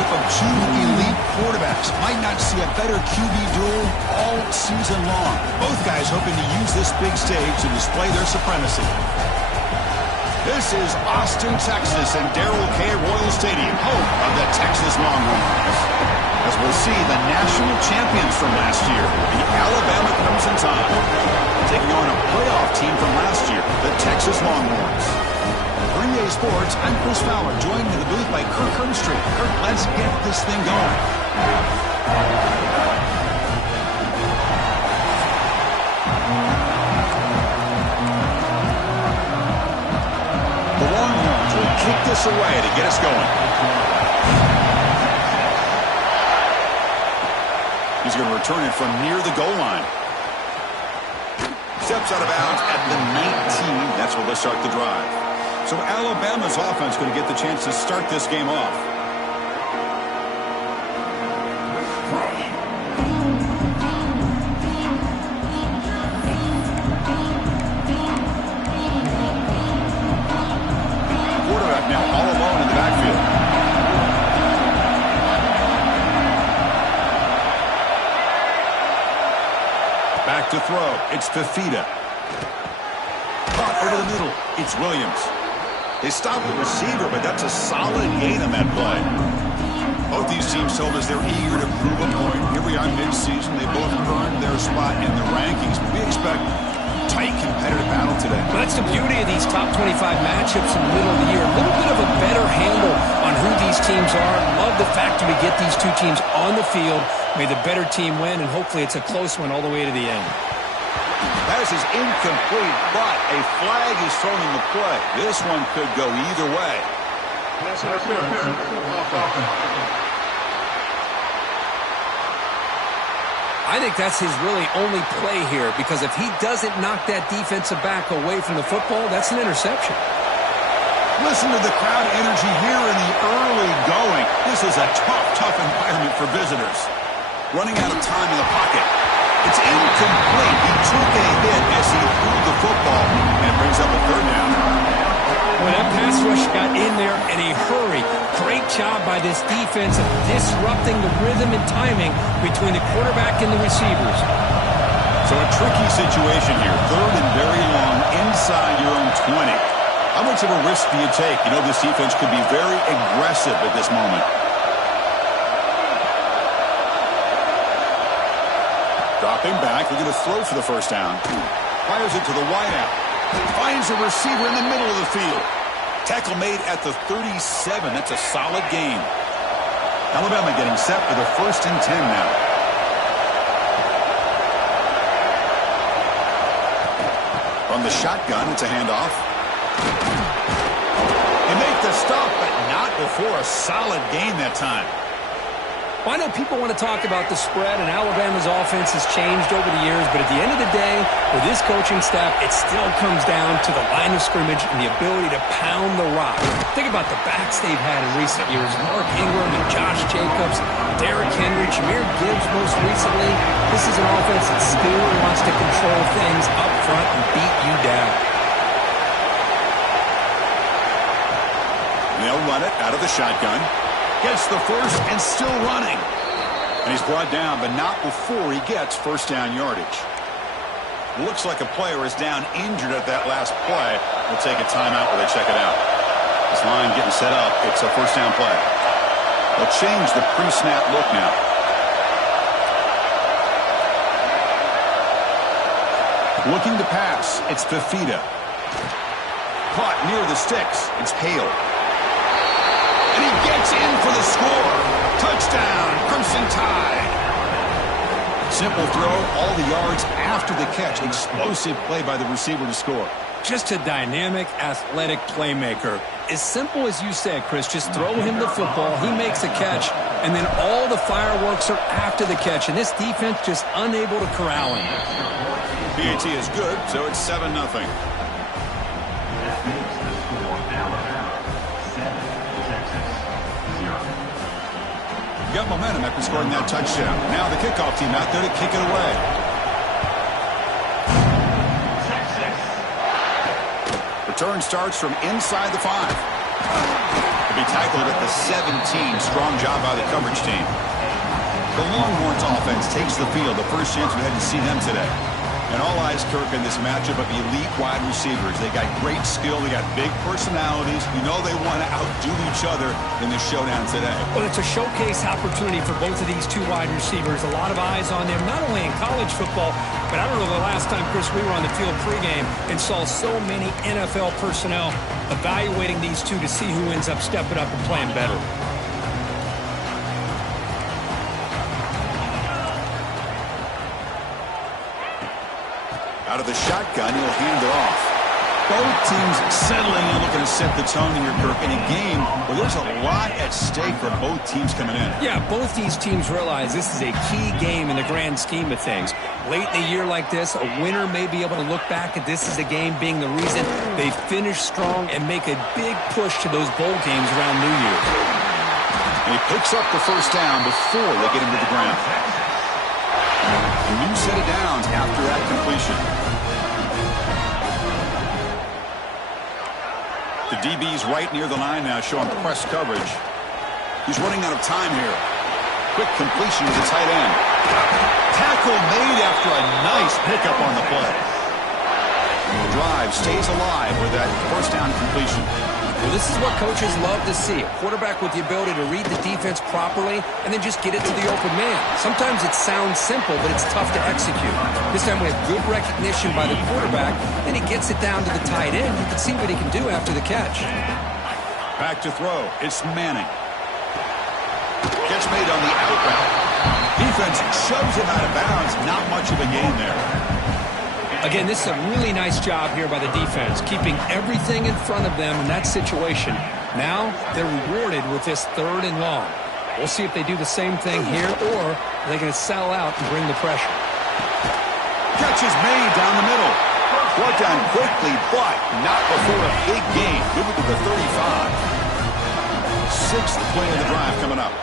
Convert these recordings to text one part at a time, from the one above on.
partnership of two elite quarterbacks. Might not see a better QB duel all season long. Both guys hoping to use this big stage to display their supremacy. This is Austin, Texas, and Darrell K. Royal Stadium, home of the Texas Longhorns. As we'll see, the national champions from last year, the Alabama Crimson Tide, taking on a playoff team from last year, the Texas Longhorns. For EA Sports, I'm Chris Fowler, joined in the booth by Kirk Herbstreit. Kirk, let's get this thing going. The Longhorns will kick this away to get us going. He's going to return it from near the goal line. Steps out of bounds at the 19. That's where they'll start the drive. So Alabama's offense going to get the chance to start this game off. Quarterback now all alone in the backfield. Back to throw. It's Fifita. Caught over the middle. It's Williams. They stopped the receiver, but that's a solid gain on that play. Both these teams told us they're eager to prove a point. Here we are mid-season. They both earned their spot in the rankings. But we expect tight, competitive battle today. Well, that's the beauty of these top 25 matchups in the middle of the year. A little bit of a better handle on who these teams are. Love the fact that we get these two teams on the field. May the better team win, and hopefully it's a close one all the way to the end. Pass is incomplete, but a flag is thrown in the play. This one could go either way. I think that's his really only play here, because if he doesn't knock that defensive back away from the football, that's an interception. Listen to the crowd energy here in the early going. This is a tough environment for visitors. Running out of time in the pocket. It's incomplete. He took a hit as he threw the football and brings up a third down. When that pass rush got in there in a hurry, great job by this defense of disrupting the rhythm and timing between the quarterback and the receivers. So a tricky situation here. Third and very long inside your own 20. How much of a risk do you take? You know, this defense could be very aggressive at this moment. Dropping back, looking to throw for the first down. Fires it to the wideout. Finds a receiver in the middle of the field. Tackle made at the 37. That's a solid gain. Alabama getting set for the 1st and 10 now. From the shotgun, it's a handoff. They make the stop, but not before a solid gain that time. Well, I know people want to talk about the spread, and Alabama's offense has changed over the years, but at the end of the day, with this coaching staff, it still comes down to the line of scrimmage and the ability to pound the rock. Think about the backs they've had in recent years. Mark Ingram and Josh Jacobs, Derrick Henry, Jahmyr Gibbs most recently. This is an offense that still wants to control things up front and beat you down. They'll run it out of the shotgun. Gets the first and still running. And he's brought down, but not before he gets first down yardage. Looks like a player is down injured at that last play. We'll take a timeout while they check it out. This line getting set up. It's a first down play. They'll change the pre-snap look now. Looking to pass. It's Fifita. Caught near the sticks. It's Hale. And he gets in for the score. Touchdown, Crimson Tide. Simple throw, all the yards after the catch. Explosive play by the receiver to score. Just a dynamic, athletic playmaker. As simple as you said, Chris, just throw him the football, he makes a catch, and then all the fireworks are after the catch, and this defense just unable to corral him. PAT is good, so it's 7-0. Got momentum after scoring that touchdown. Now the kickoff team out there to kick it away. Return starts from inside the 5. To be tackled at the 17. Strong job by the coverage team. The Longhorns offense takes the field. The first chance we had to see them today. And all eyes, Kirk, in this matchup of elite wide receivers. They got great skill. They got big personalities. You know they want to outdo each other in this showdown today. Well, it's a showcase opportunity for both of these two wide receivers. A lot of eyes on them, not only in college football, but I don't know the last time, Chris, we were on the field pregame and saw so many NFL personnel evaluating these two to see who ends up stepping up and playing better. Out of the shotgun, he'll hand it off. Both teams settling in, looking to set the tone here, Kirk, in a game where there's a lot at stake for both teams coming in. Yeah, both these teams realize this is a key game in the grand scheme of things. Late in a year like this, a winner may be able to look back at this as a game being the reason they finish strong and make a big push to those bowl games around New Year's. And he picks up the first down before they get him to the ground. A new set of downs after that completion. The DB's right near the line now, showing press coverage. He's running out of time here. Quick completion to the tight end. Tackle made after a nice pickup on the play. The drive stays alive with that first down completion. Well, this is what coaches love to see. A quarterback with the ability to read the defense properly and then just get it to the open man. Sometimes it sounds simple, but it's tough to execute. This time we have good recognition by the quarterback, and he gets it down to the tight end. You can see what he can do after the catch. Back to throw. It's Manning. Catch made on the out route. Defense shoves him out of bounds. Not much of a gain there. Again, this is a really nice job here by the defense, keeping everything in front of them in that situation. Now they're rewarded with this 3rd and long. We'll see if they do the same thing here, or are they going to sell out and bring the pressure. Catch is made down the middle. Brought down quickly, but not before a big gain. Moving to the 35. 6th play of the drive coming up.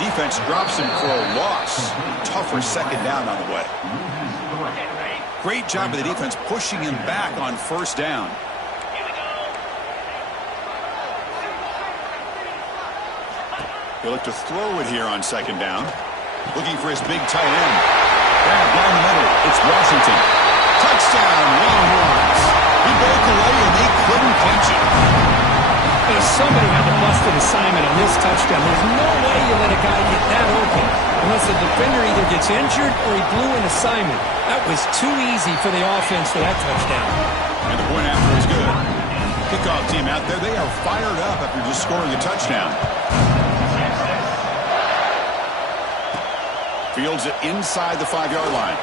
Defense drops him for a loss. Tougher second down on the way. Great job by the defense pushing him back on first down. He'll look to throw it here on second down. Looking for his big tight end. Grab down the middle. It's Washington. Touchdown, Longhorns. He broke away and they couldn't catch it. Somebody had to bust an assignment on this touchdown. There's no way you let a guy get that open unless the defender either gets injured or he blew an assignment. That was too easy for the offense for that touchdown. And the point after is good. Kickoff team out there, they are fired up after just scoring a touchdown. Fields it inside the 5-yard line.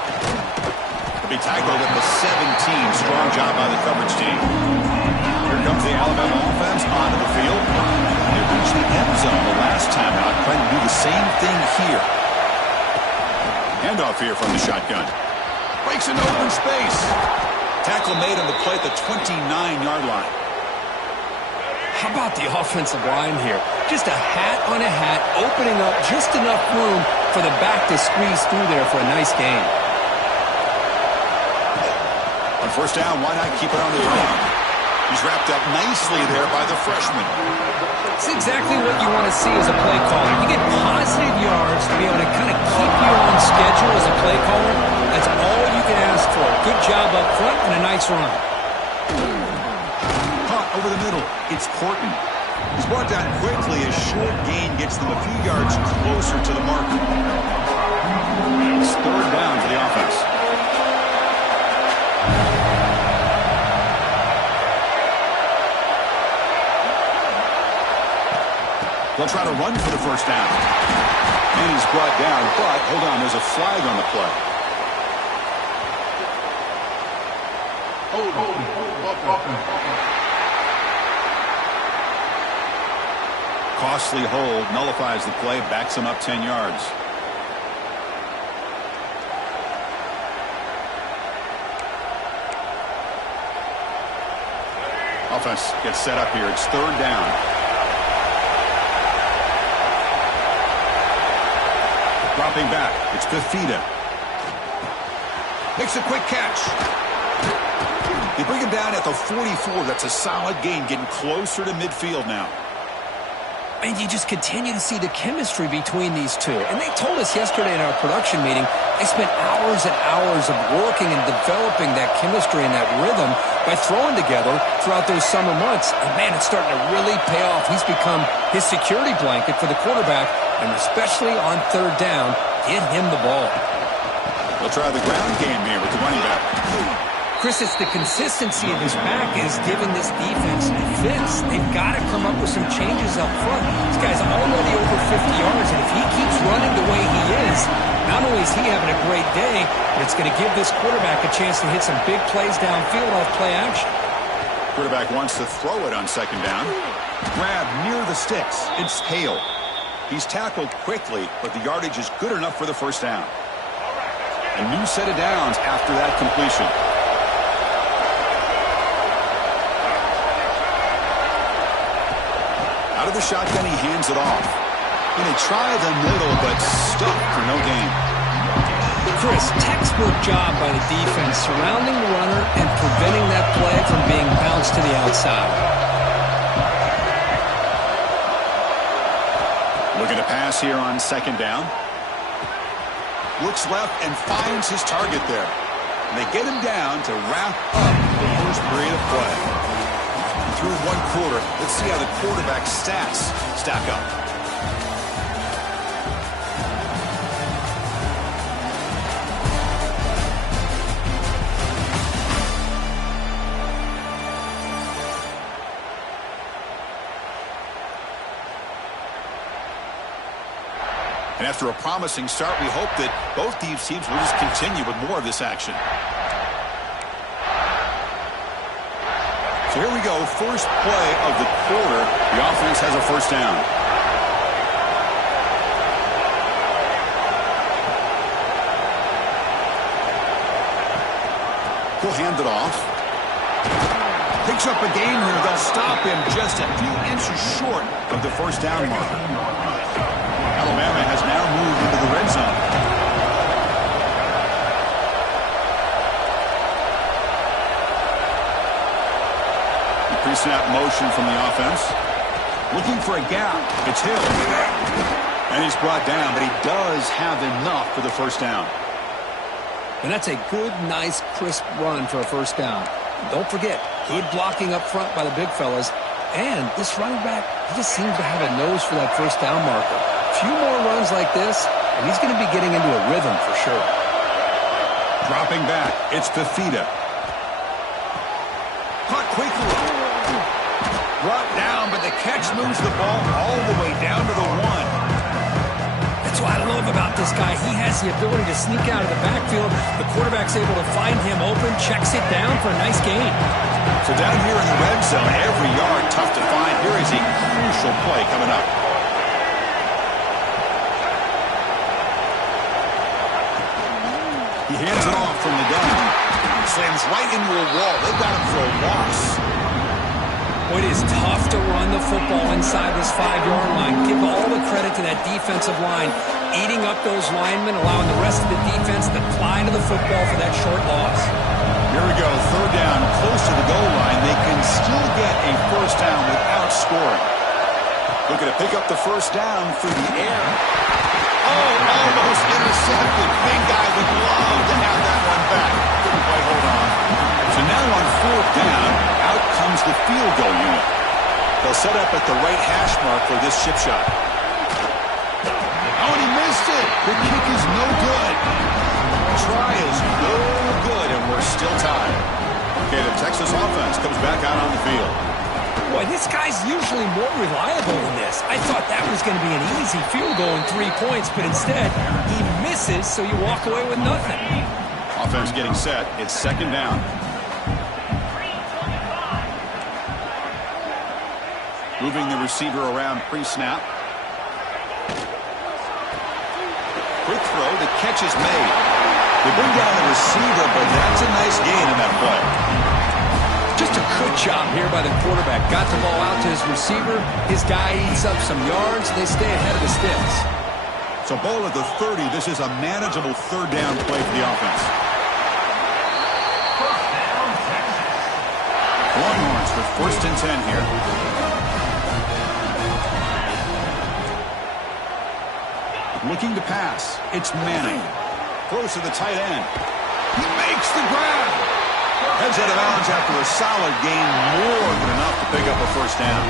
To be tackled at the 17. Strong job by the coverage team. Here comes the Alabama offense onto the field. They reached the end zone the last time out, trying to do the same thing here. Handoff here from the shotgun. Breaks into open space. Tackle made on the play at the 29-yard line. How about the offensive line here? Just a hat on a hat, opening up just enough room for the back to squeeze through there for a nice gain. On first down, why not keep it on the ground? He's wrapped up nicely there by the freshman. It's exactly what you want to see as a play caller. You get positive yards to be able to kind of keep you on schedule as a play caller. That's all you can ask for. Good job up front and a nice run. Caught over the middle. It's Horton. He's brought down quickly. A short gain gets them a few yards closer to the marker. It's 3rd down for the offense. They'll try to run for the first down. And he's brought down, but hold on, there's a flag on the play. Costly hold, nullifies the play, backs him up 10 yards. Offense gets set up here. It's 3rd down. Dropping back, it's Fifita. Makes a quick catch. They bring him down at the 44. That's a solid gain, getting closer to midfield now. And you just continue to see the chemistry between these two. And they told us yesterday in our production meeting, they spent hours and hours of working and developing that chemistry and that rhythm by throwing together throughout those summer months. And, man, it's starting to really pay off. He's become his security blanket for the quarterback, and especially on third down, get him the ball. They'll try the ground game here with the running back. Chris, it's the consistency of his back is giving this defense fits. They've got to come up with some changes up front. This guy's already over 50 yards, and if he keeps running the way he is, not only is he having a great day, but it's going to give this quarterback a chance to hit some big plays downfield off play action. Quarterback wants to throw it on second down. Grab near the sticks. It's Hale. He's tackled quickly, but the yardage is good enough for the first down. A new set of downs after that completion. Out of the shotgun, he hands it off. And they try the middle, but stuck for no gain. Chris, textbook job by the defense, surrounding the runner and preventing that play from being bounced to the outside. Looking to pass here on second down. Looks left and finds his target there. And they get him down to wrap up the first period of play. Through one quarter, let's see how the quarterback's stats stack up. And after a promising start, we hope that both these teams will just continue with more of this action. So here we go, first play of the quarter. The offense has a first down. He'll hand it off. Picks up a gain here. They'll stop him just a few inches short of the first down mark. Alabama has now moved into the red zone. The pre-snap motion from the offense. Looking for a gap. It's Hill. And he's brought down, but he does have enough for the first down. And that's a good, nice, crisp run for a first down. Don't forget, good blocking up front by the big fellas. And this running back, he just seems to have a nose for that first down marker. Few more runs like this, and he's going to be getting into a rhythm for sure. Dropping back, it's Fifita. Caught quickly. Brought down, but the catch moves the ball all the way down to the one. That's what I love about this guy. He has the ability to sneak out of the backfield. The quarterback's able to find him open, checks it down for a nice gain. So down here in the red zone, every yard tough to find. Here is a crucial play coming up. He hands it off from the gun. Slams right into a wall. They got him for a loss. Well, it is tough to run the football inside this 5-yard line. Give all the credit to that defensive line, eating up those linemen, allowing the rest of the defense to fly to the football for that short loss. Here we go, third down, close to the goal line. They can still get a first down without scoring. Looking to pick up the first down through the air. Oh, almost intercepted. Big guy would love to have that one back. Couldn't quite hold on. So now on fourth down, out comes the field goal unit. They'll set up at the right hash mark for this chip shot. Oh, and he missed it. The kick is no good. Try is no good, and we're still tied. Okay, the Texas offense comes back out on the field. Boy, this guy's usually more reliable than this. I thought that was going to be an easy field goal in 3 points, but instead, he misses, so you walk away with nothing. Offense getting set. It's second down. Moving the receiver around pre-snap. Quick throw. The catch is made. They bring down the receiver, but that's a nice gain in that play. Just a good job here by the quarterback. Got the ball out to his receiver. His guy eats up some yards. They stay ahead of the sticks. So ball at the 30. This is a manageable third down play for the offense. First and 10 here. Looking to pass. It's Manning. Throws to the tight end. He makes the grab. Heads out of bounds after a solid gain, more than enough to pick up a first down.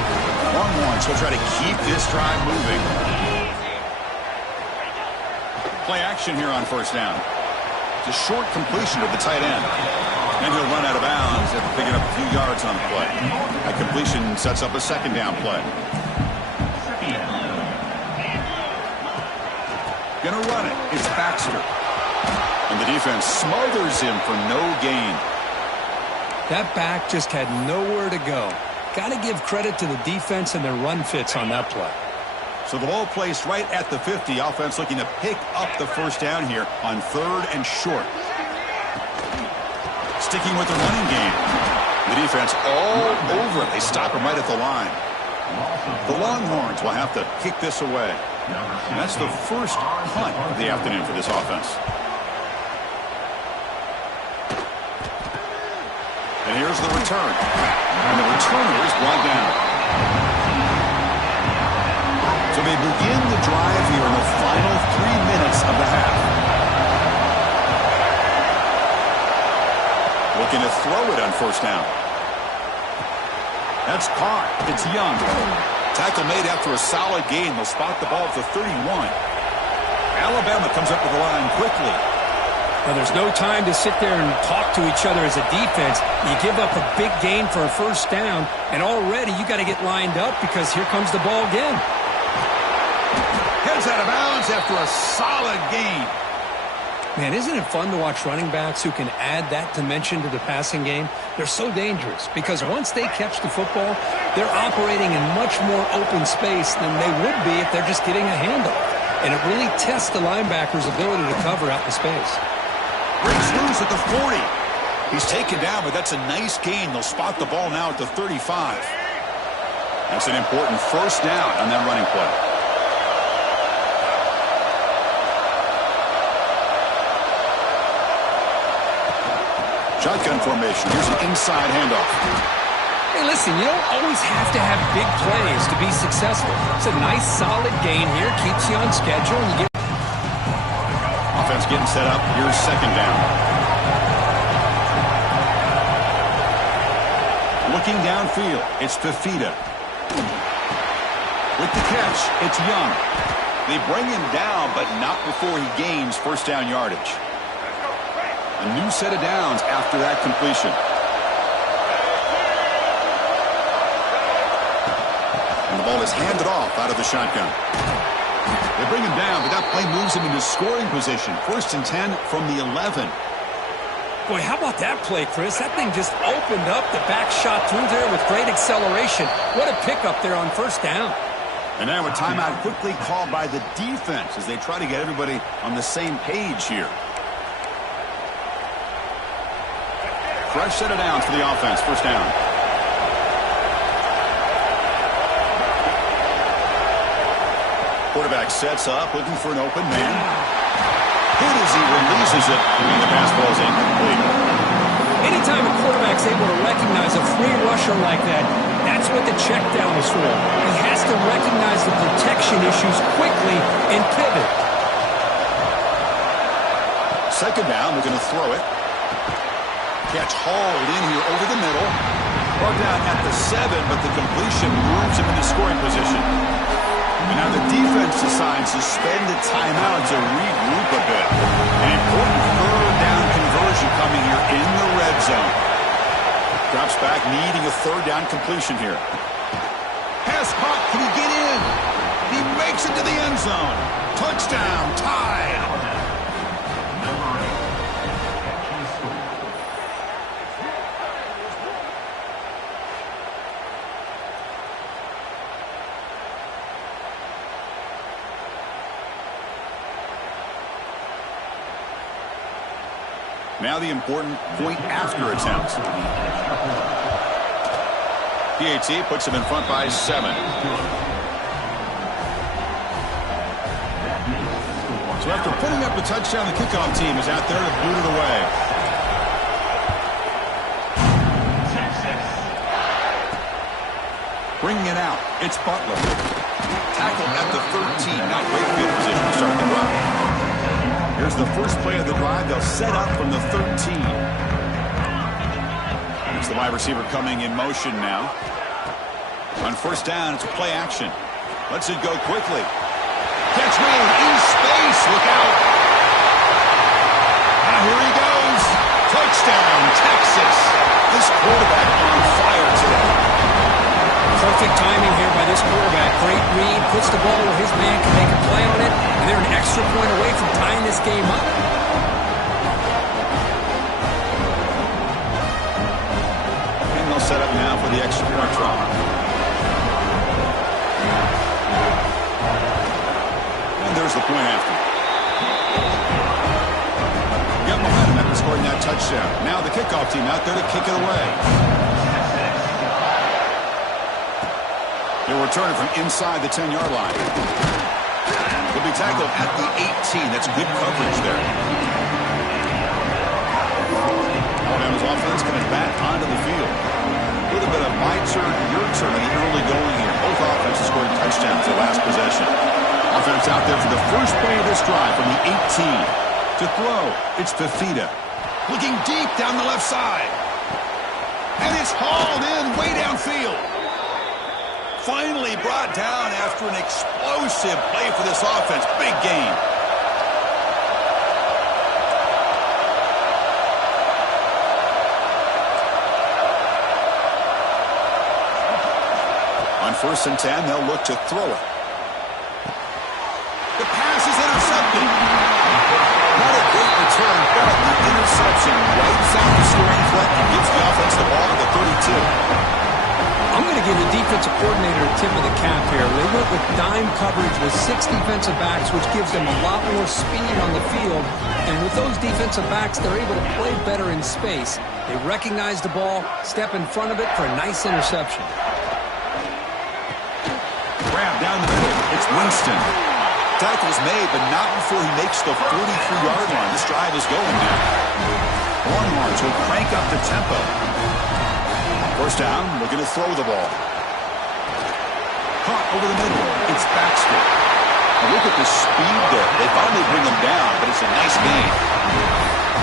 Longhorns will try to keep this drive moving. Play action here on first down. It's a short completion to the tight end. And he'll run out of bounds after picking up a few yards on the play. That completion sets up a second down play. Gonna run it. It's Baxter. And the defense smothers him for no gain. That back just had nowhere to go. Got to give credit to the defense and their run fits on that play. So the ball placed right at the 50. Offense looking to pick up the first down here on 3rd and short. Sticking with the running game. The defense all over it. They stop him right at the line. The Longhorns will have to kick this away. And that's the first punt of the afternoon for this offense. And here's the return. And the returner is brought down. So they begin the drive here in the final 3 minutes of the half. Looking to throw it on first down. That's caught. It's Young. Tackle made after a solid gain. They'll spot the ball at the 31. Alabama comes up to the line quickly. Well, there's no time to sit there and talk to each other as a defense. You give up a big gain for a first down, and already you got to get lined up because here comes the ball again. Heads out of bounds after a solid gain. Man, isn't it fun to watch running backs who can add that dimension to the passing game? They're so dangerous because once they catch the football, they're operating in much more open space than they would be if they're just getting a handoff. And it really tests the linebacker's ability to cover out the space. Breaks loose at the 40. He's taken down, but that's a nice gain. They'll spot the ball now at the 35. That's an important first down on that running play. Shotgun formation. Here's an inside handoff. Hey, listen, you don't always have to have big plays to be successful. It's a nice, solid gain here. Keeps you on schedule. And you get offense getting set up. Here's second down. Looking downfield. It's Fifita. With the catch, it's Young. They bring him down, but not before he gains first down yardage. A new set of downs after that completion. And the ball is handed off out of the shotgun. They bring him down, but that play moves him into scoring position. First and 10 from the 11. Boy, how about that play, Chris? That thing just opened up. The back shot through there with great acceleration. What a pickup there on first down. And now a timeout quickly called by the defense as they try to get everybody on the same page here. Fresh set of downs for the offense. First down. Quarterback sets up, looking for an open man. Hit as he releases it, and the pass ball is incomplete. Anytime a quarterback's able to recognize a free rusher like that, that's what the check down is for. He has to recognize the protection issues quickly and pivot. Second down, they're going to throw it. Catch hauled in here over the middle. Brought down at the 7, but the completion moves him into scoring position. And now the defense decides to spend a timeout to regroup a bit. An important third down conversion coming here in the red zone. Drops back, needing a third down completion here. Pass caught. Can he get in? He makes it to the end zone. Touchdown, tied. Now the important point after attempt. PAT puts him in front by 7. So after putting up a touchdown, the kickoff team is out there to boot it away. Bringing it out, it's Butler. Tackled at the 13. Now great field position to start the drive. Here's the first play of the drive. They'll set up from the 13. It's the wide receiver coming in motion now. On first down, it's a play action. Lets it go quickly. Catch made in space. Look out. Now here he goes. Touchdown, Texas. This quarterback on fire today. Perfect timing here by this quarterback. Great read. Puts the ball where his man can make a play on it. And they're an extra point away from tying this game up. And they'll set up now for the extra point try. There's the point after. Got momentum after scoring that touchdown. Now the kickoff team out there to kick it away. He'll return it from inside the 10-yard line. He'll be tackled at the 18. That's good coverage there. Alabama's offense coming back onto the field. A little bit of my turn, your turn in the early going here. Both offenses scoring touchdowns their last possession. Offense out there for the first play of this drive from the 18. To throw, it's Fifita. Looking deep down the left side. And it's hauled in way downfield. Finally brought down after an explosive play for this offense. Big game. On 1st and 10, they'll look to throw it. The pass is intercepted. Not a great return, but the interception wipes out the scoring threat and gives the offense the ball at the 32. I'm going to give the defensive coordinator a tip of the cap here. They went with dime coverage with 6 defensive backs, which gives them a lot more speed on the field. And with those defensive backs, they're able to play better in space. They recognize the ball, step in front of it for a nice interception. Grab down the middle. It's Winston. Tackle's made, but not before he makes the 43-yard line. This drive is going now. Barnhart will crank up the tempo. First down, looking to throw the ball. Caught over the middle. It's Baxter. Now look at the speed there. They finally bring him down, but it's a nice gain.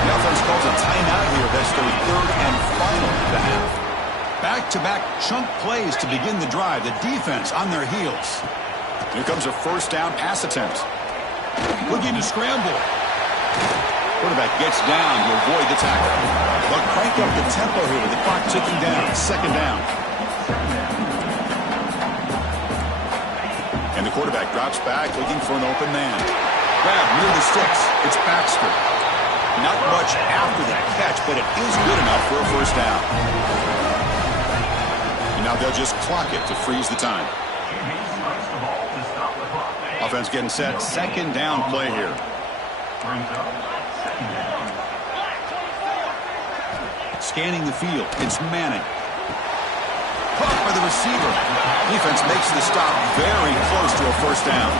The offense calls a timeout here. That's their third and final of the half. Back-to-back chunk plays to begin the drive. The defense on their heels. Here comes a first down pass attempt. Looking to scramble. Quarterback gets down to avoid the tackle. They'll crank up the tempo here with the clock ticking down. Second down. And the quarterback drops back looking for an open man. Grab near the sticks. It's Baxter. Not much after the catch, but it is good enough for a first down. And now they'll just clock it to freeze the time. Offense getting set. Second down play here. Scanning the field. It's Manning. Caught by the receiver. Defense makes the stop very close to a first down.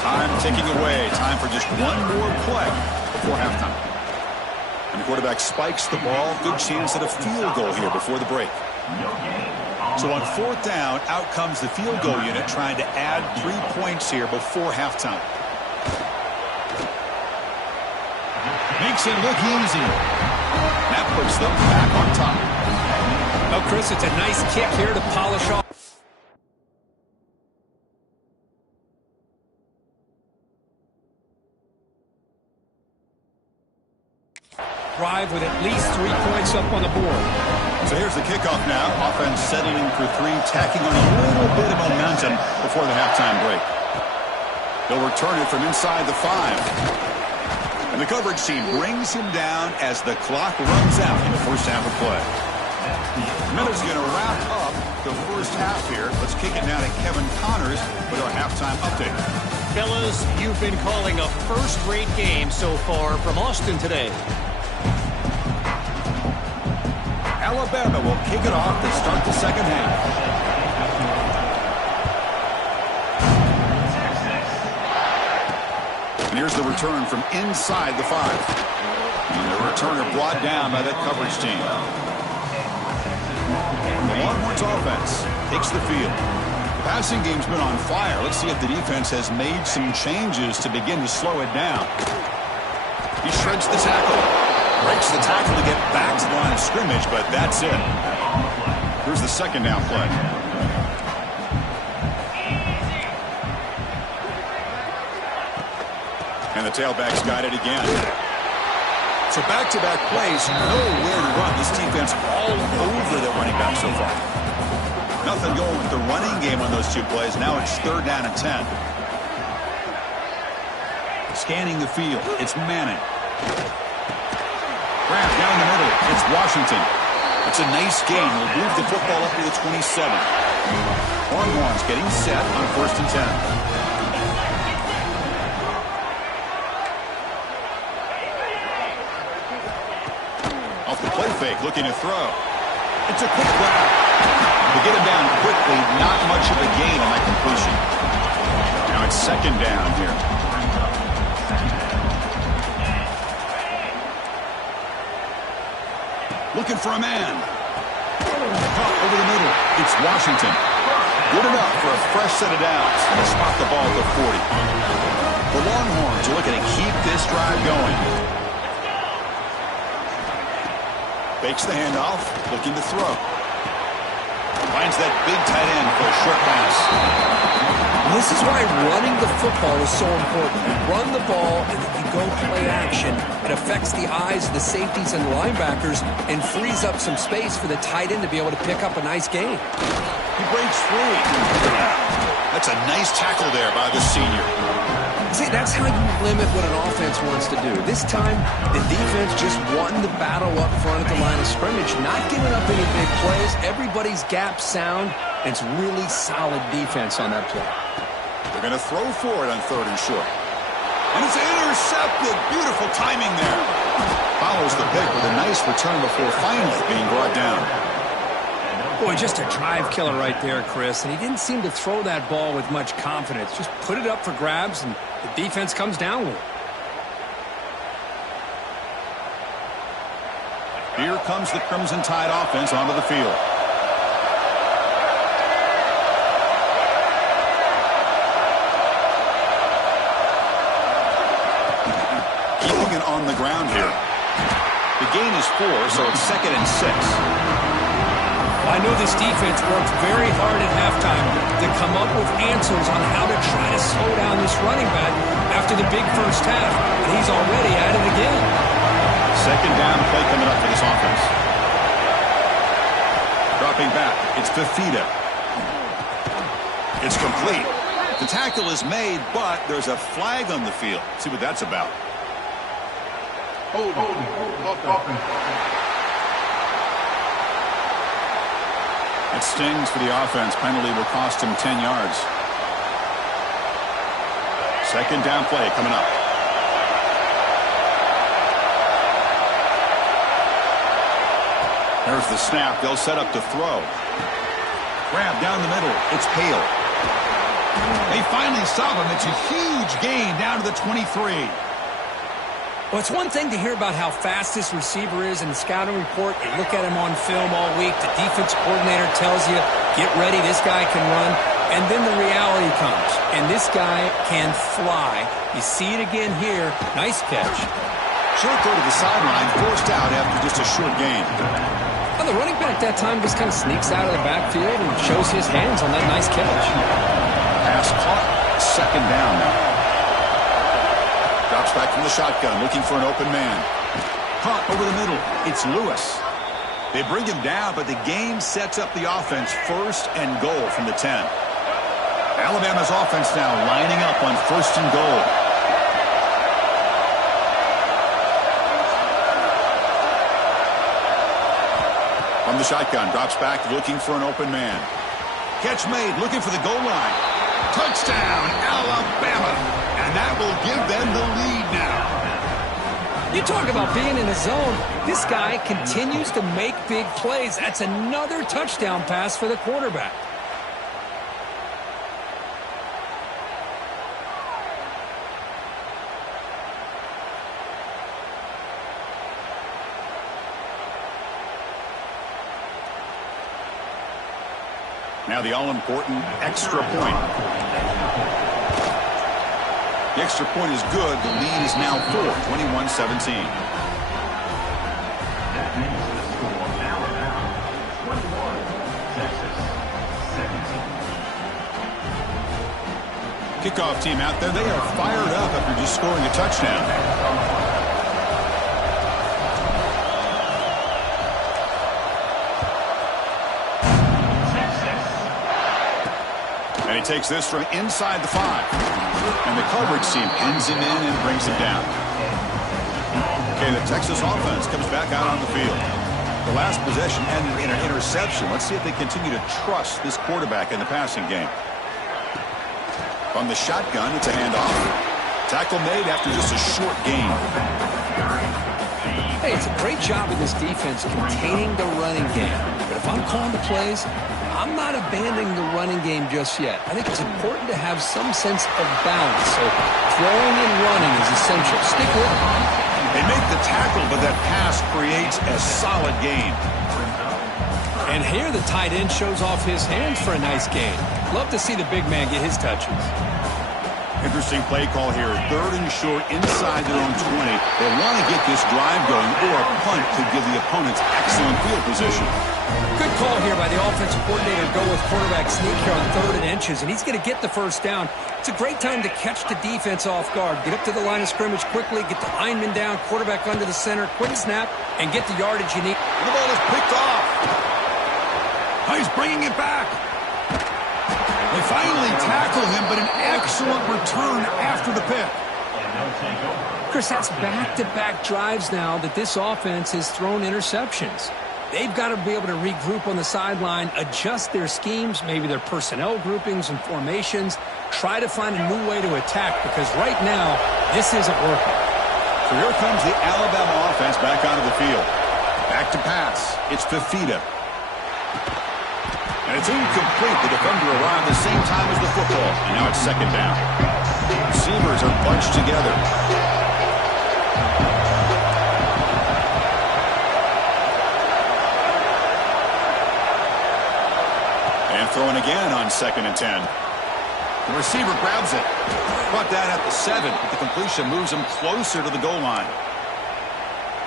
Time ticking away. Time for just one more play before halftime. And the quarterback spikes the ball. Good chance at a field goal here before the break. So on fourth down, out comes the field goal unit trying to add 3 points here before halftime. Makes it look easy. That puts them back on top. Oh, Chris, it's a nice kick here to polish off. Drive with at least 3 points up on the board. So here's the kickoff now. Offense setting in for 3, tacking on a little bit of momentum before the halftime break. They'll return it from inside the 5. And the coverage team brings him down as the clock runs out in the first half of play. Miller's going to wrap up the first half here. Let's kick it now to Kevin Connors with our halftime update. Fellas, you've been calling a first-rate game so far from Austin today. Alabama will kick it off to start the second half. And here's the return from inside the 5. And the returner brought down by that coverage team. The Longhorns offense takes the field. The passing game's been on fire. Let's see if the defense has made some changes to begin to slow it down. He shreds the tackle. Breaks the tackle to get back to the line of scrimmage, but that's it. Here's the second down play. And the tailback's got it again. So back-to-back plays, nowhere to run. This defense all over the running back so far. Nothing going with the running game on those two plays. Now it's 3rd down and 10. Scanning the field. It's Manning. Grab down the middle. It's Washington. It's a nice gain. We'll move the football up to the 27. Longhorns getting set on 1st and 10. Off the play fake, looking to throw. It's a quick grab. To get him down quickly, not much of a gain on that completion. Now it's 2nd down here. Looking for a man. Caught over the middle. It's Washington. Good enough for a fresh set of downs. They'll spot the ball at the 40. The Longhorns are looking to keep this drive going. Fakes the handoff. Looking to throw. Finds that big tight end for a short pass. This is why running the football is so important. You run the ball and then you go play action. It affects the eyes of the safeties and the linebackers and frees up some space for the tight end to be able to pick up a nice gain. He breaks free. That's a nice tackle there by the senior. See, that's how you limit what an offense wants to do. This time, the defense just won the battle up front at the line of scrimmage, not giving up any big plays. Everybody's gap sound, and it's really solid defense on that play. They're going to throw for it on 3rd and short. And it's intercepted. Beautiful timing there. Follows the pick with a nice return before finally being brought down. Boy, just a drive killer right there, Chris. And he didn't seem to throw that ball with much confidence. Just put it up for grabs, and the defense comes down with it. Here comes the Crimson Tide offense onto the field. Keeping it on the ground here. The gain is 4, so it's 2nd and 6. I know this defense worked very hard at halftime to come up with answers on how to try to slow down this running back after the big first half, and he's already at it again. 2nd down play coming up for this offense. Dropping back, it's Fifita. It's complete. The tackle is made, but there's a flag on the field. See what that's about. It stings for the offense. Penalty will cost him 10 yards. 2nd down play coming up. There's the snap. They'll set up to throw. Grab down the middle. It's Hale. They finally stop him. It's a huge gain down to the 23. Well, it's one thing to hear about how fast this receiver is in the scouting report. You look at him on film all week. The defense coordinator tells you, get ready, this guy can run. And then the reality comes, and this guy can fly. You see it again here. Nice catch. Short throw to the sideline, forced out after just a short gain. Well, the running back that time just kind of sneaks out of the backfield and shows his hands on that nice catch. Pass caught. 2nd down now. Drops back from the shotgun, looking for an open man. Caught over the middle. It's Lewis. They bring him down, but the game sets up the offense 1st and goal from the 10. Alabama's offense now lining up on 1st and goal. From the shotgun, drops back, looking for an open man. Catch made, looking for the goal line. Touchdown, Alabama. And that will give them the lead now. You talk about being in a zone. This guy continues to make big plays. That's another touchdown pass for the quarterback. Now the all-important extra point. The extra point is good. The lead is now 4, 21-17. Kickoff team out there. They are fired up after just scoring a touchdown. And he takes this from inside the 5. And the coverage team pins him in and brings him down. Okay, the Texas offense comes back out on the field. The last possession ended in an interception. Let's see if they continue to trust this quarterback in the passing game. From the shotgun, it's a handoff. Tackle made after just a short gain. Hey, it's a great job of this defense containing the running game. But if I'm calling the plays, I'm not abandoning the running game just yet. I think it's important to have some sense of balance. So throwing and running is essential. Stick with it. They make the tackle, but that pass creates a solid gain. And here the tight end shows off his hands for a nice gain. Love to see the big man get his touches. Interesting play call here. 3rd and short inside their own 20. They want to get this drive going, or a punt could give the opponents excellent field position. Good call here by the offensive coordinator. Go with quarterback sneak here on 3rd and inches, and he's going to get the first down. It's a great time to catch the defense off guard. Get up to the line of scrimmage quickly, get the lineman down, quarterback under the center, quick snap, and get the yardage you need. The ball is picked off. He's bringing it back. They finally tackle him, but an excellent return after the pick. Chris, that's back-to-back drives now that this offense has thrown interceptions. They've got to be able to regroup on the sideline, adjust their schemes, maybe their personnel groupings and formations, try to find a new way to attack, because right now, this isn't working. So here comes the Alabama offense back onto the field. Back to pass. It's Fifita. And it's incomplete. The defender arrived the same time as the football. And now it's 2nd down. Receivers are bunched together. And throwing again on 2nd and 10. The receiver grabs it. Caught that at the 7, but the completion moves him closer to the goal line.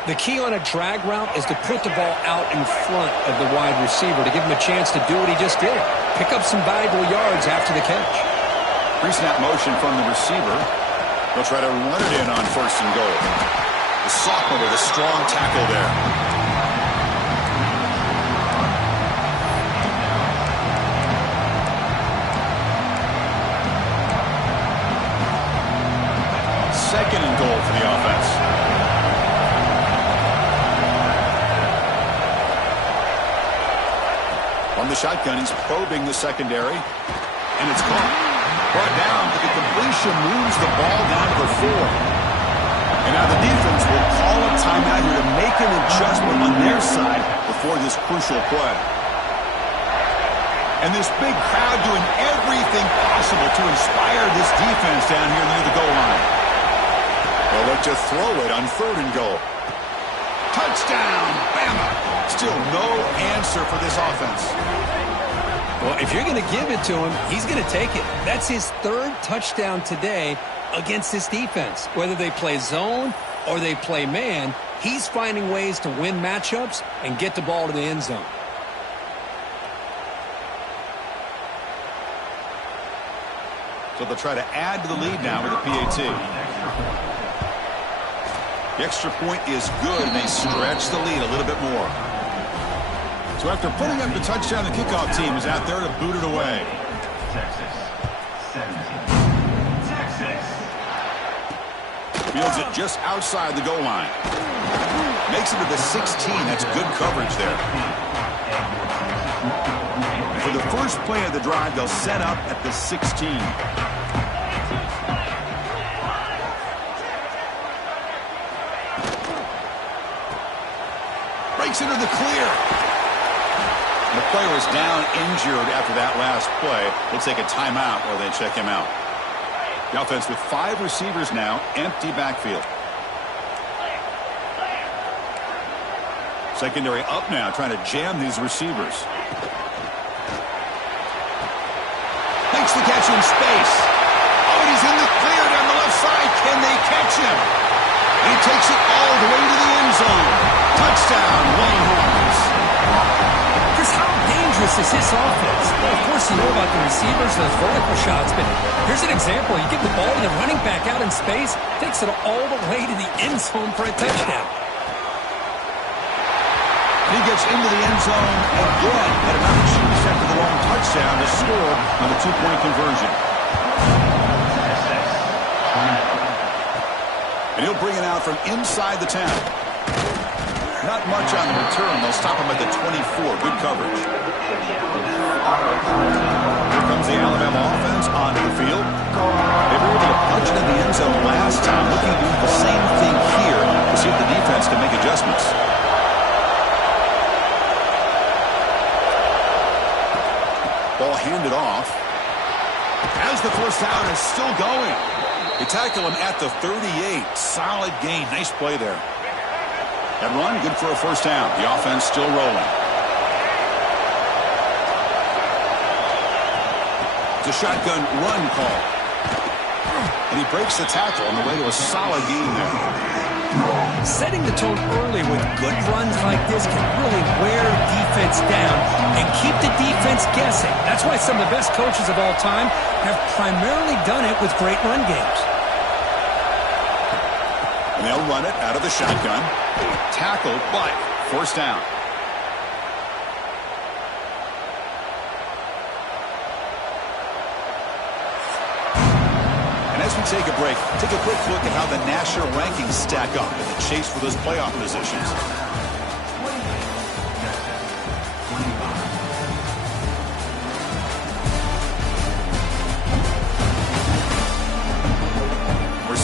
The key on a drag route is to put the ball out in front of the wide receiver to give him a chance to do what he just did. Pick up some valuable yards after the catch. Pre-snap motion from the receiver. They'll try to run it in on 1st and goal. The sophomore with a strong tackle there. Second and goal for the offense. From the shotgun, he's probing the secondary, and it's caught. Brought down, but the completion moves the ball down to the 4. And now the defense will call a timeout here to make an adjustment on their side before this crucial play. And this big crowd doing everything possible to inspire this defense down here near the goal line. They'll look to throw it on 3rd and goal. Touchdown, Bama. Still no answer for this offense. Well, if you're going to give it to him, he's going to take it. That's his 3rd touchdown today against this defense. Whether they play zone or they play man, he's finding ways to win matchups and get the ball to the end zone. So they'll try to add to the lead now with a PAT. The extra point is good, and they stretch the lead a little bit more. So after putting up the touchdown, the kickoff team is out there to boot it away. Texas, 17. Texas. Fields it just outside the goal line. Makes it to the 16. That's good coverage there. And for the first play of the drive, they'll set up at the 16. Breaks into the clear. The player is down injured after that last play. Looks like a timeout while they check him out. The offense with 5 receivers now, empty backfield. Secondary up now, trying to jam these receivers. Makes the catch in space. Oh, and he's in the clear down the left side. Can they catch him? And he takes it all the way to the end zone. Touchdown, Longhorns. Chris, how dangerous is this offense? Well, of course, you know about the receivers, those vertical shots, but here's an example. You give the ball to the running back out in space, takes it all the way to the end zone for a touchdown. He gets into the end zone again. Had an opportunity set for the long touchdown to score on the two-point conversion. And he'll bring it out from inside the 10. Not much on the return. They'll stop him at the 24. Good coverage. Here comes the Alabama offense onto the field. They were able to punch it in the end zone last time. Looking to do the same thing here to see if the defense can make adjustments. Ball handed off. As the first down is still going. They tackle him at the 38. Solid gain. Nice play there. That run, good for a first down. The offense still rolling. It's a shotgun run call. And he breaks the tackle on the way to a solid gain there. Setting the tone early with good runs like this can really wear defense down and keep the defense guessing. That's why some of the best coaches of all time have primarily done it with great run games. And they'll run it out of the shotgun. Tackle, but first down. And as we take a break, take a quick look at how the national rankings stack up in the chase for those playoff positions.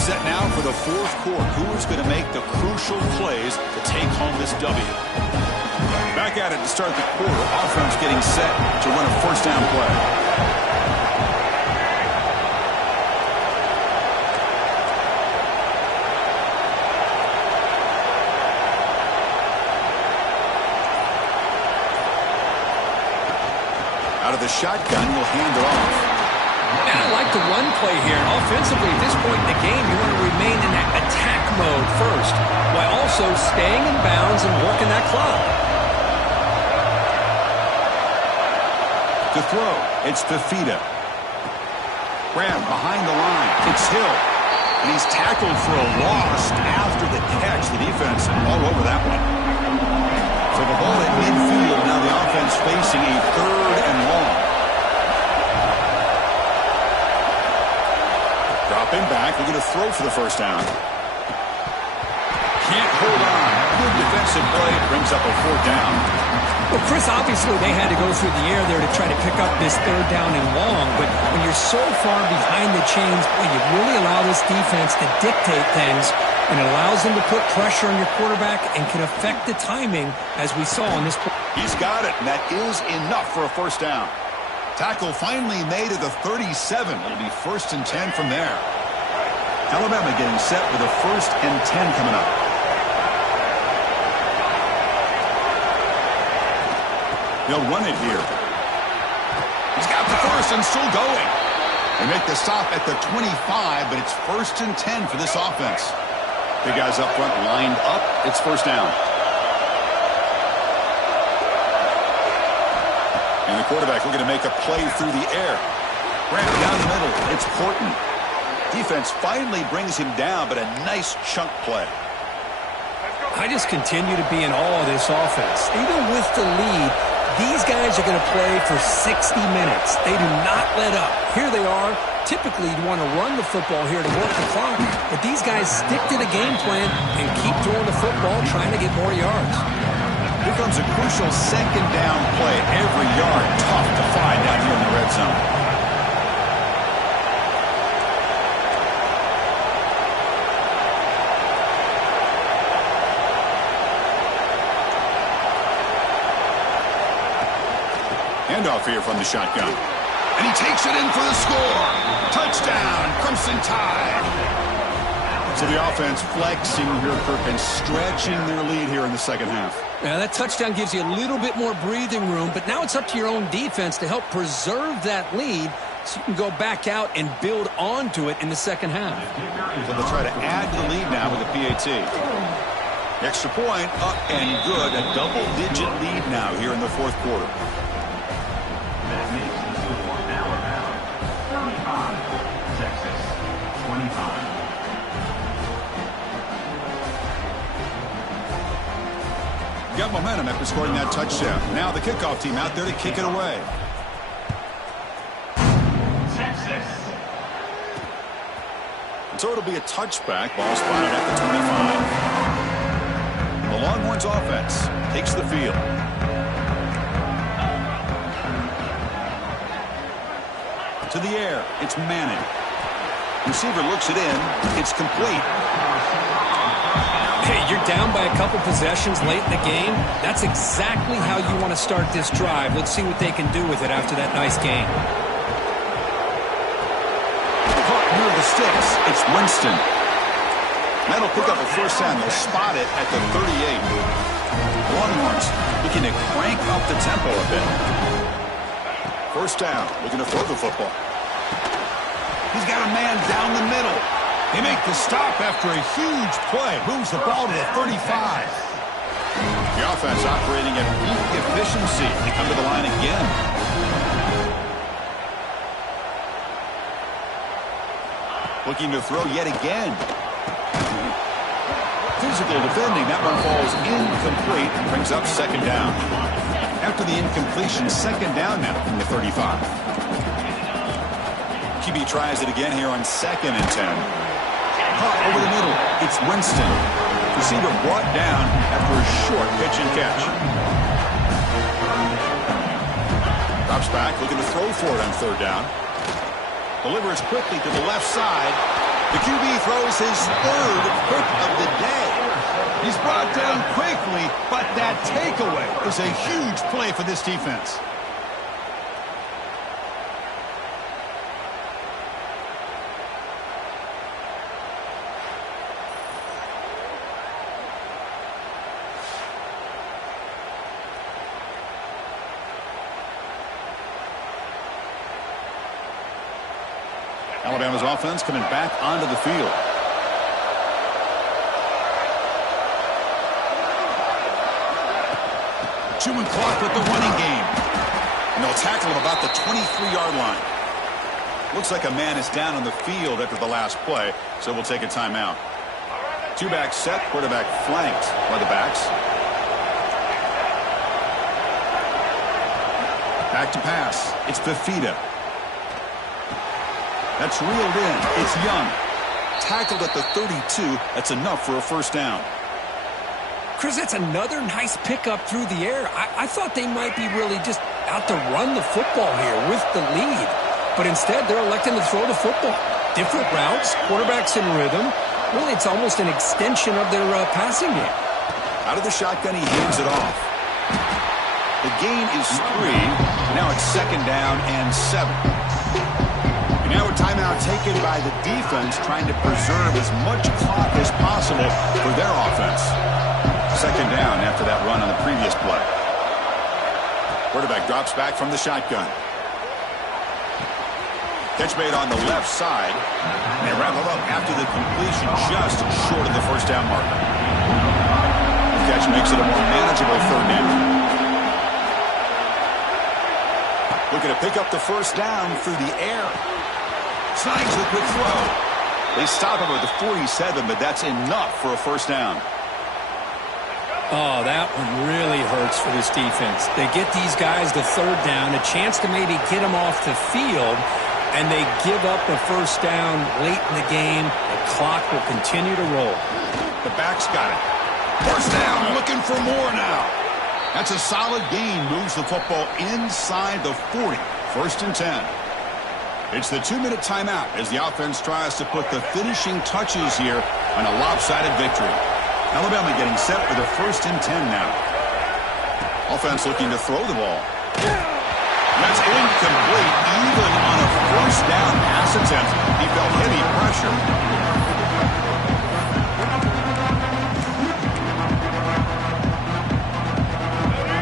Set now for the fourth quarter. Who's going to make the crucial plays to take home this W? Back at it to start the quarter. Offense getting set to run a first down play. Out of the shotgun, will hand it off. And I like the run play here. And offensively, at this point in the game, you want to remain in that attack mode first, while also staying in bounds and working that clock. To throw, it's Fifita. Graham behind the line. It's Hill. And he's tackled for a loss after the catch. The defense all over that one. So the ball at midfield. Now the offense facing a third and long. Dropping back, we're going to throw for the first down. Can't hold on. Good defensive play. Brings up a fourth down. Well, Chris, obviously they had to go through the air there to try to pick up this third down and long. But when you're so far behind the chains, boy, you really allow this defense to dictate things. And it allows them to put pressure on your quarterback and can affect the timing, as we saw in this play. He's got it, and that is enough for a first down. Tackle finally made at the 37. It'll be 1st and 10 from there. Alabama getting set with a 1st and 10 coming up. They'll run it here. He's got the first and still going. They make the stop at the 25, but it's 1st and 10 for this offense. The guys up front lined up. It's first down. And the quarterback looking to make a play through the air. Grant down the middle. It's Horton. Defense finally brings him down, but a nice chunk play. I just continue to be in awe of this offense. Even with the lead, these guys are going to play for 60 minutes. They do not let up. Here they are. Typically, you want to run the football here to work the clock, but these guys stick to the game plan and keep throwing the football, trying to get more yards. Here comes a crucial second down play. Every yard tough to find down here in the red zone. Handoff here from the shotgun. And he takes it in for the score. Touchdown, Crimson Tide. So the offense flexing here, Kirk, and stretching their lead here in the second half. Yeah, that touchdown gives you a little bit more breathing room, but now it's up to your own defense to help preserve that lead so you can go back out and build onto it in the second half. So they'll try to add to the lead now with the PAT. Extra point, up and good. A double-digit lead now here in the fourth quarter. That makes the score Alabama 35, Texas 25. Got momentum after scoring that touchdown. Now the kickoff team out there to kick it away. Texas. So it'll be a touchback. Ball spotted at the 25. The Longhorns offense takes the field. To the air. It's Manning. Receiver looks it in. It's complete. Hey, you're down by a couple possessions late in the game. That's exactly how you want to start this drive. Let's see what they can do with it after that nice game. Caught near the sticks. It's Winston. That'll pick up a first down. They'll spot it at the 38. Longhorns looking to crank up the tempo a bit. First down. Looking to throw the football. He's got a man down the middle. They make the stop after a huge play. Moves the ball to the 35. The offense operating at peak efficiency. They come to the line again. Looking to throw yet again. Physical defending. That one falls incomplete. Brings up second down. After the incompletion, second down now from the 35. QB tries it again here on 2nd and 10. Caught over the middle. It's Winston. Receiver brought down after a short pitch and catch. Drops back, looking to throw for it on 3rd down. Delivers quickly to the left side. The QB throws his 3rd pick of the day. He's brought down quickly, but that takeaway is a huge play for this defense. Alabama's offense coming back onto the field. Chewing clock with the running game. And they'll tackle him about the 23-yard line. Looks like a man is down on the field after the last play, so we'll take a timeout. Two-back set, quarterback flanked by the backs. Back to pass. It's Fifita. That's reeled in. It's Young. Tackled at the 32. That's enough for a first down. Chris, that's another nice pickup through the air. I thought they might be really just out to run the football here with the lead. But instead, they're electing to throw the football. Different routes, quarterbacks in rhythm. Really, it's almost an extension of their passing game. Out of the shotgun, he hands it off. The gain is 3. Now it's 2nd down and 7. Now a timeout taken by the defense, trying to preserve as much clock as possible for their offense. 2nd down after that run on the previous play. Quarterback drops back from the shotgun. Catch made on the left side. And they wrap it up after the completion, just short of the first down marker. The catch makes it a more manageable 3rd down. Looking to pick up the first down through the air. Snags the quick throw. They stop him at the 47, but that's enough for a first down. Oh, that one really hurts for this defense. They get these guys the 3rd down, a chance to maybe get them off the field, and they give up the first down late in the game. The clock will continue to roll. The back's got it. First down, looking for more now. That's a solid gain. Moves the football inside the 40. 1st and 10. It's the 2-minute timeout as the offense tries to put the finishing touches here on a lopsided victory. Alabama getting set for the 1st and 10 now. Offense looking to throw the ball. That's incomplete, even on a first down pass attempt. He felt heavy pressure.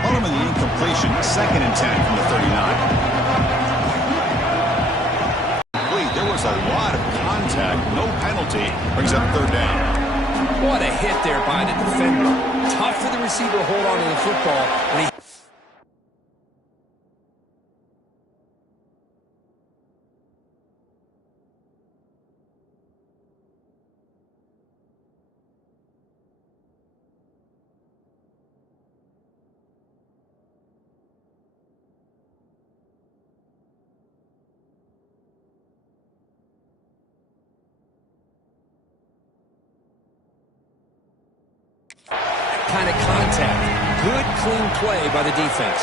Bottom of the incompletion, 2nd and 10 from the 39. was a lot of contact. No penalty. Brings up third down. What a hit there by the defender. Tough for the receiver to hold on to the football when he... kind of contact. Good, clean play by the defense.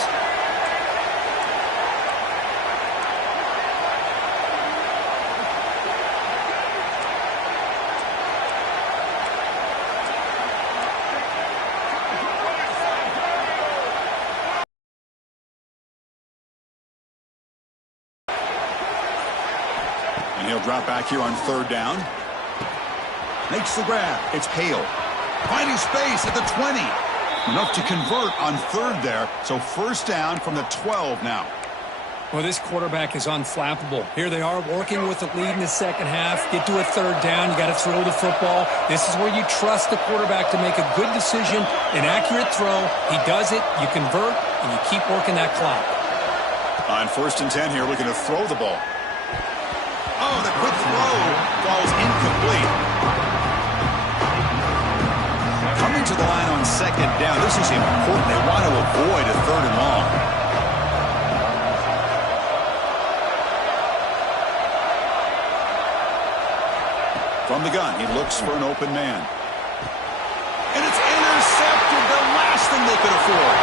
And he'll drop back here on third down. Makes the grab. It's Hale. Finding space at the 20. Enough to convert on third there. So first down from the 12 now. Well, this quarterback is unflappable. Here they are working with the lead in the second half. Get to a third down. You got to throw the football. This is where you trust the quarterback to make a good decision, an accurate throw. He does it. You convert, and you keep working that clock. On first and 10 here, looking to throw the ball. Oh, the quick throw falls incomplete. Coming to the line on second down. This is important. They want to avoid a third and long. From the gun, he looks for an open man. And it's intercepted. The last thing they could afford.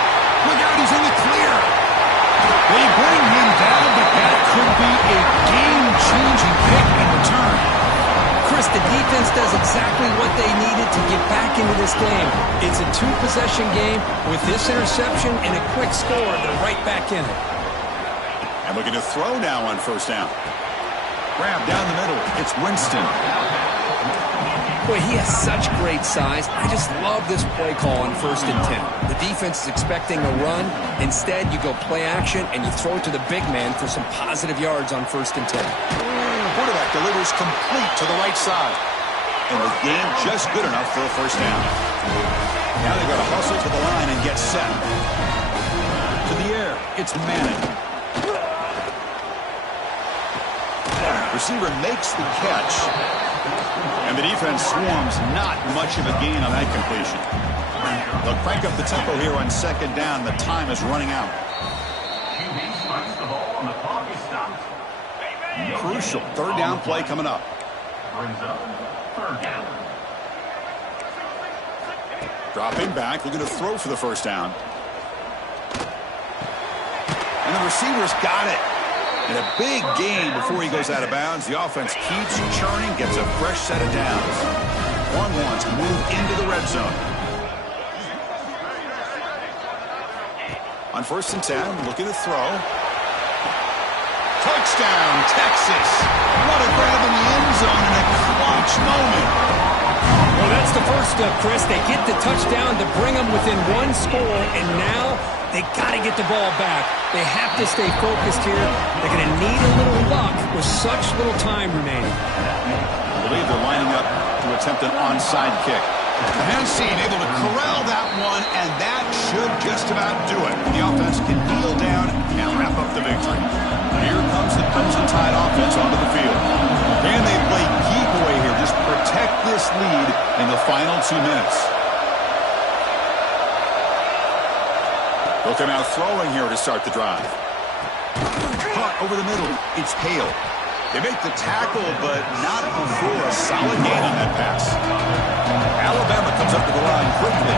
Look out, he's in the clear. They bring him down, but that could be a game-changing pick in return. Chris, the defense does exactly what they needed to get back into this game. It's a two-possession game. With this interception and a quick score, they're right back in it. And looking to throw now on first down. Grab down the middle. It's Winston. Boy, he has such great size. I just love this play call on first and 10. The defense is expecting a run. Instead, you go play action, and you throw it to the big man for some positive yards on first and 10. Quarterback delivers complete to the right side. And the game just good enough for a first down. Now they've got to hustle to the line and get set. To the air, it's Manning. Receiver makes the catch. And the defense swarms, not much of a gain on that completion. They'll crank up the tempo here on second down. The time is running out. QB strikes the ball and the clock is stopped. Crucial third down play coming up. Brings up third down. Dropping back, looking to throw for the first down. And the receiver's got it. And a big gain before he goes out of bounds. The offense keeps churning, gets a fresh set of downs. Longhorns move into the red zone. On first and 10, looking to throw. Touchdown, Texas. What a grab in the end zone in a clutch moment. Well, that's the first step, Chris. They get the touchdown to bring them within one score, and now they got to get the ball back. They have to stay focused here. They're going to need a little luck with such little time remaining. I believe they're lining up to attempt an onside kick. Hansen able to corral that one, and that should just about do it. The offense can kneel down and wrap up the victory. Here comes the Crimson Tide offense onto the field. Can they play keep away here? Just protect this lead in the final 2 minutes. They'll come out throwing here to start the drive. Caught over the middle. It's Hale. They make the tackle, but not before a solid gain on that pass. Alabama comes up to the line quickly.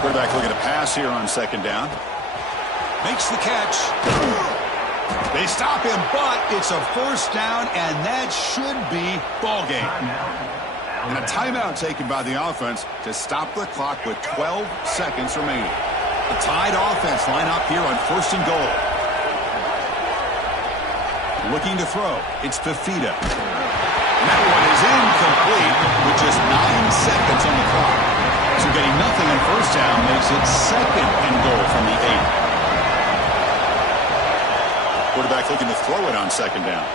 Quarterback looking to pass here on second down. Makes the catch. They stop him, but it's a first down, and that should be ball game. And a timeout taken by the offense to stop the clock with 12 seconds remaining. The Tide offense line up here on first and goal. Looking to throw. It's Fifita. And that one is incomplete with just 9 seconds on the clock. So getting nothing on first down makes it 2nd and goal from the 8. Quarterback looking to throw it on 2nd down.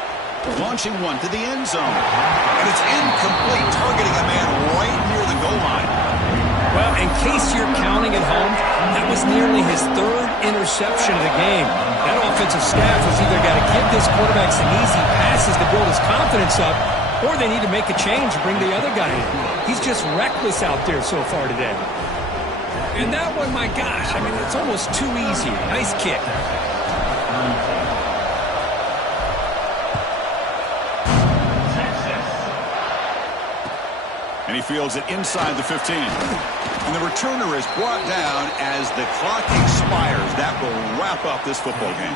Launching one to the end zone. And it's incomplete, targeting a man right near the goal line. Well, in case you're counting at home, that was nearly his 3rd interception of the game. That offensive staff has either got to give this quarterback some easy passes to build his confidence up, or they need to make a change and bring the other guy in. He's just reckless out there so far today. And that one, my gosh, I mean, it's almost too easy. Nice kick. And he fields it inside the 15. And the returner is brought down as the clock expires. That will wrap up this football game.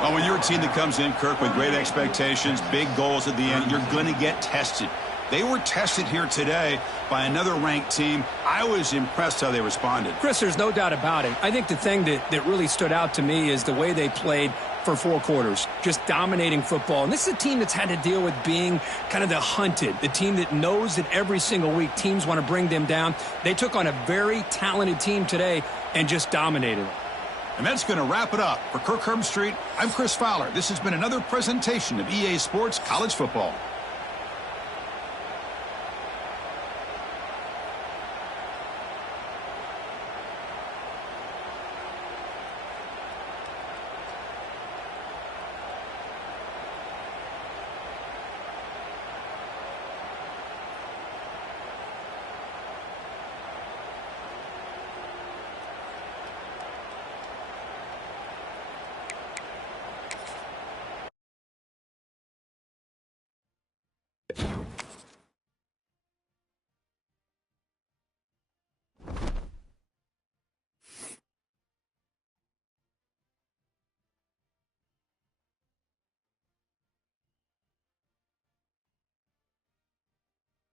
Well, when you're a team that comes in, Kirk, with great expectations, big goals at the end, you're going to get tested. They were tested here today by another ranked team. I was impressed how they responded. Chris, there's no doubt about it. I think the thing that really stood out to me is the way they played for 4 quarters, just dominating football. And this is a team that's had to deal with being kind of the hunted, the team that knows that every single week teams want to bring them down. They took on a very talented team today and just dominated it. And that's going to wrap it up. For Kirk Herbstreit, I'm Chris Fowler. This has been another presentation of EA Sports College Football.